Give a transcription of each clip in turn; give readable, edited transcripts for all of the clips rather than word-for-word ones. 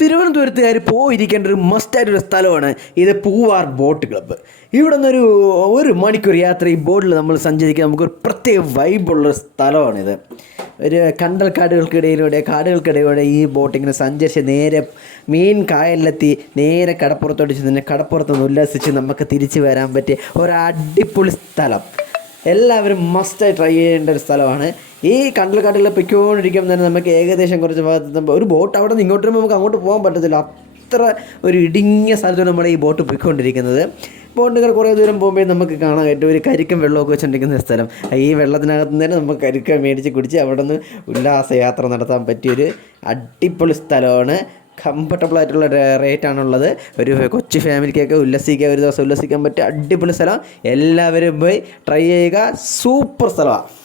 തിരുവനന്തപുരത്തുകാർ പോയിരിക്കേണ്ട ഒരു മസ്റ്റായിട്ടൊരു സ്ഥലമാണ് ഇത് പൂവാർ ബോട്ട് ക്ലബ്ബ്. ഇവിടെ നിന്നൊരു 1 മണിക്കൂർ യാത്ര ഈ ബോട്ടിൽ നമ്മൾ സഞ്ചരിക്കാൻ നമുക്കൊരു പ്രത്യേക വൈബുള്ളൊരു സ്ഥലമാണിത്. ഒരു കാടുകൾക്കിടയിലൂടെ ഈ ബോട്ടിങ്ങനെ സഞ്ചരിച്ച് നേരെ മെയിൻ കായലിലെത്തി നേരെ കടപ്പുറത്തോട്ട് ചെന്ന് കടപ്പുറത്തുനിന്ന് ഉല്ലാസിച്ച് നമുക്ക് തിരിച്ചു വരാൻ പറ്റിയ ഒരു അടിപൊളി സ്ഥലം. എല്ലാവരും മസ്റ്റായി ട്രൈ ചെയ്യേണ്ട ഒരു സ്ഥലമാണ്. ഈ കണ്ടൽക്കാട്ടിൽ പൊയ്ക്കൊണ്ടിരിക്കുമ്പോൾ തന്നെ നമുക്ക് ഏകദേശം കുറച്ച് ഭാഗത്ത് ഒരു ബോട്ട് അവിടെ നിന്ന് ഇങ്ങോട്ട് വരുമ്പോൾ നമുക്ക് അങ്ങോട്ട് പോകാൻ പറ്റത്തില്ല. അത്ര ഒരു ഇടുങ്ങിയ സ്ഥലത്താണ് നമ്മുടെ ഈ ബോട്ട് പോയിക്കൊണ്ടിരിക്കുന്നത്. ബോട്ടുകൾ കുറേ ദൂരം പോകുമ്പോൾ നമുക്ക് കാണാൻ പറ്റും ഒരു കരിക്കും വെള്ളമൊക്കെ വെച്ചുകൊണ്ടിരിക്കുന്ന സ്ഥലം. ഈ വെള്ളത്തിനകത്ത് തന്നെ നമുക്ക് കരിക്ക മേടിച്ച് കുടിച്ച് അവിടെ നിന്ന് ഉല്ലാസയാത്ര നടത്താൻ പറ്റിയൊരു അടിപൊളി സ്ഥലമാണ്. കംഫർട്ടബിൾ ആയിട്ടുള്ള റേറ്റാണുള്ളത്. ഒരു കൊച്ചു ഫാമിലിക്കൊക്കെ ഒരു ദിവസം ഉല്ലസിക്കാൻ പറ്റിയ അടിപൊളി സ്ഥലം. എല്ലാവരും പോയി ട്രൈ ചെയ്യുക. സൂപ്പർ സ്ഥലമാണ്.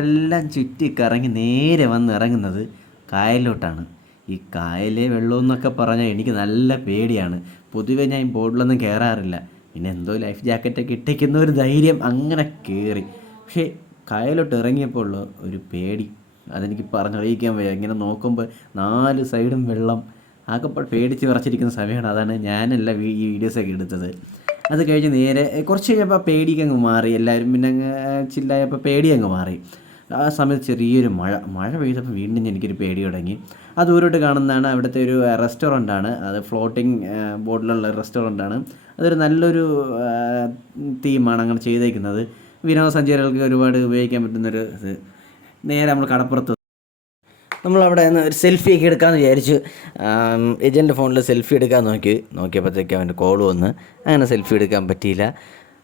എല്ലാം ചുറ്റി കറങ്ങി നേരെ വന്ന് ഇറങ്ങുന്നത് കായലിലോട്ടാണ്. ഈ കായലിലെ വെള്ളമെന്നൊക്കെ പറഞ്ഞാൽ എനിക്ക് നല്ല പേടിയാണ്. പൊതുവേ ഞാൻ ബോട്ടിലൊന്നും കയറാറില്ല. പിന്നെ എന്തോ ലൈഫ് ജാക്കറ്റൊക്കെ ഇട്ടിരിക്കുന്ന ഒരു ധൈര്യം അങ്ങനെ കയറി. പക്ഷേ കായലോട്ട് ഇറങ്ങിയപ്പോൾ ഉള്ള ഒരു പേടി അതെനിക്ക് പറഞ്ഞറിയിക്കാൻ വയ്യ. ഇങ്ങനെ നോക്കുമ്പോൾ 4 സൈഡും വെള്ളം. ആകെപ്പോൾ പേടിച്ച് വിറച്ചിരിക്കുന്ന സമയമാണ്. അതാണ് ഞാനല്ല ഈ വീഡിയോസൊക്കെ എടുത്തത്. അത് കഴിഞ്ഞ് നേരെ കുറച്ച് കഴിഞ്ഞപ്പോൾ പേടിയൊക്കെ അങ്ങ് മാറി. എല്ലാവരും പിന്നെ അങ്ങ് ചില്ലായപ്പോൾ പേടി അങ്ങ് മാറി. ആ സമയത്ത് ചെറിയൊരു മഴ പെയ്തപ്പോൾ വീണ്ടും എനിക്കൊരു പേടി തുടങ്ങി. അത് ദൂരോട്ട് കാണുന്നതാണ് അവിടുത്തെ ഒരു റെസ്റ്റോറൻ്റാണ്. അത് ഫ്ലോട്ടിങ് ബോർഡിലുള്ള റെസ്റ്റോറൻ്റാണ്. അതൊരു നല്ലൊരു തീമാണ് അങ്ങനെ ചെയ്തേക്കുന്നത്. വിനോദസഞ്ചാരികൾക്ക് ഒരുപാട് ഉപയോഗിക്കാൻ പറ്റുന്നൊരു ഇത്. നേരെ നമ്മൾ കടപ്പുറത്ത് നമ്മളവിടെ നിന്ന് ഒരു സെൽഫിയൊക്കെ എടുക്കാമെന്ന് വിചാരിച്ചു. ഏജൻ്റെ ഫോണിൽ സെൽഫി എടുക്കാൻ നോക്കിയപ്പോഴത്തേക്ക് അവൻ്റെ കോൾ വന്ന് അങ്ങനെ സെൽഫി എടുക്കാൻ പറ്റിയില്ല.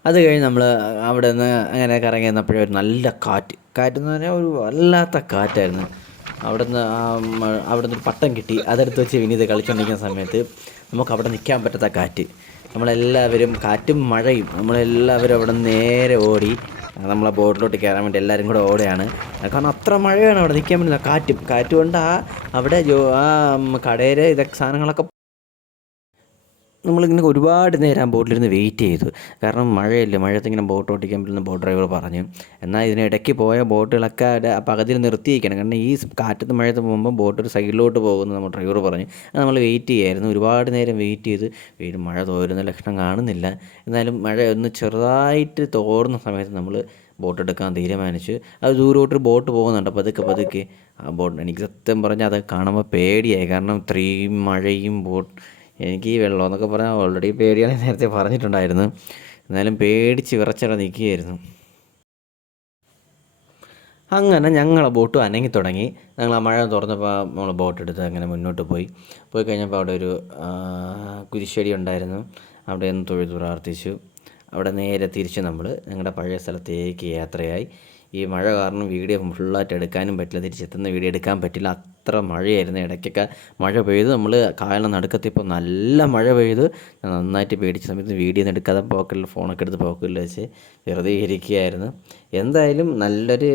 അത് കഴിഞ്ഞ് നമ്മൾ അവിടെ നിന്ന് അങ്ങനെ കറങ്ങി വന്നപ്പോഴേ ഒരു നല്ല കാറ്റെന്ന് പറഞ്ഞാൽ ഒരു വല്ലാത്ത കാറ്റായിരുന്നു. അവിടുന്ന് ഒരു പട്ടം കിട്ടി. അതെടുത്ത് വെച്ച് വിനീത് കളിച്ചുകൊണ്ടിരിക്കുന്ന സമയത്ത് നമുക്ക് അവിടെ നിൽക്കാൻ പറ്റാത്ത കാറ്റ്. നമ്മളെല്ലാവരും കാറ്റും മഴയും നമ്മളെല്ലാവരും അവിടെ നിന്ന് നേരെ ഓടി നമ്മളെ ബോട്ടിലോട്ട് കയറാൻ വേണ്ടി എല്ലാവരും കൂടെ ഓടുകയാണ്. കാരണം അത്ര മഴയാണ് അവിടെ നിൽക്കാൻ പറ്റില്ല. കാറ്റ് കൊണ്ട് അവിടെ കടയിൽ ഇതൊക്കെ സാധനങ്ങളൊക്കെ നമ്മളിങ്ങനെ ഒരുപാട് നേരം ആ ബോട്ടിലിരുന്ന് വെയിറ്റ് ചെയ്തു. കാരണം മഴയല്ലേ, മഴയത്തിങ്ങനെ ബോട്ട് ഓടിക്കാൻ പറ്റുന്ന ബോട്ട് ഡ്രൈവർ പറഞ്ഞു. എന്നാൽ ഇതിനിടയ്ക്ക് പോയ ബോട്ടുകളൊക്കെ പകുതിയിൽ നിർത്തിയിരിക്കണം. കാരണം ഈ കാറ്റത്ത് മഴയത്ത് പോകുമ്പോൾ ബോട്ട് ഒരു സൈഡിലോട്ട് പോകുന്നു നമ്മൾ ഡ്രൈവർ പറഞ്ഞു. അത് നമ്മൾ വെയിറ്റ് ചെയ്യായിരുന്നു. ഒരുപാട് നേരം വെയിറ്റ് ചെയ്ത് മഴ തോരുന്ന ലക്ഷണം കാണുന്നില്ല. എന്നാലും മഴ ഒന്ന് ചെറുതായിട്ട് തോർന്ന സമയത്ത് നമ്മൾ ബോട്ട് എടുക്കാൻ തീരുമാനിച്ചു. അത് ദൂരോട്ടൊരു ബോട്ട് പോകുന്നുണ്ട്. പതുക്കെ ആ ബോട്ട് എനിക്ക് സത്യം പറഞ്ഞാൽ അത് കാണുമ്പോൾ പേടിയായി. കാരണം ഇത്രയും മഴയും എനിക്ക് ഈ വെള്ളം എന്നൊക്കെ പറഞ്ഞാൽ ഓൾറെഡി പേടിയാണ്, നേരത്തെ പറഞ്ഞിട്ടുണ്ടായിരുന്നു. എന്നാലും പേടിച്ച് വിറച്ചവിടെ നിൽക്കുകയായിരുന്നു. അങ്ങനെ ഞങ്ങളെ ബോട്ട് അനങ്ങി തുടങ്ങി. ഞങ്ങൾ ആ മഴ തുറന്നപ്പോൾ നമ്മൾ ബോട്ട് എടുത്ത് അങ്ങനെ മുന്നോട്ട് പോയി കഴിഞ്ഞപ്പോൾ അവിടെ ഒരു കുരിശടി ഉണ്ടായിരുന്നു. അവിടെ നിന്ന് തൊഴുതു പ്രാർത്ഥിച്ചു. അവിടെ നേരെ തിരിച്ച് നമ്മൾ ഞങ്ങളുടെ പഴയ സ്ഥലത്തേക്ക് യാത്രയായി. ഈ മഴ കാരണം വീഡിയോ ഫുള്ളായിട്ട് എടുക്കാനും പറ്റില്ല, തിരിച്ചെത്തുന്ന വീഡിയോ എടുക്കാൻ പറ്റില്ല. അത്ര മഴയായിരുന്നു. ഇടയ്ക്കൊക്കെ മഴ പെയ്തു. നമ്മൾ കായലിന് നടുക്കെത്തിയപ്പോൾ നല്ല മഴ പെയ്തു. നന്നായിട്ട് പേടിച്ച സമയത്ത് വീഡിയോ ഒന്നും എടുക്കാതെ ഫോണൊക്കെ എടുത്ത് പോക്കറ്റിൽ വെച്ച് വെറുതെ ഇരിക്കുകയായിരുന്നു. എന്തായാലും നല്ലൊരു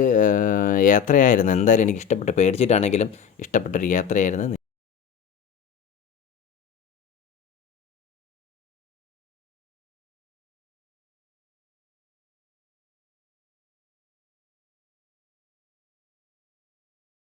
യാത്രയായിരുന്നു. എന്തായാലും എനിക്ക് ഇഷ്ടപ്പെട്ടു. പേടിച്ചിട്ടാണെങ്കിലും ഇഷ്ടപ്പെട്ടൊരു യാത്രയായിരുന്നു.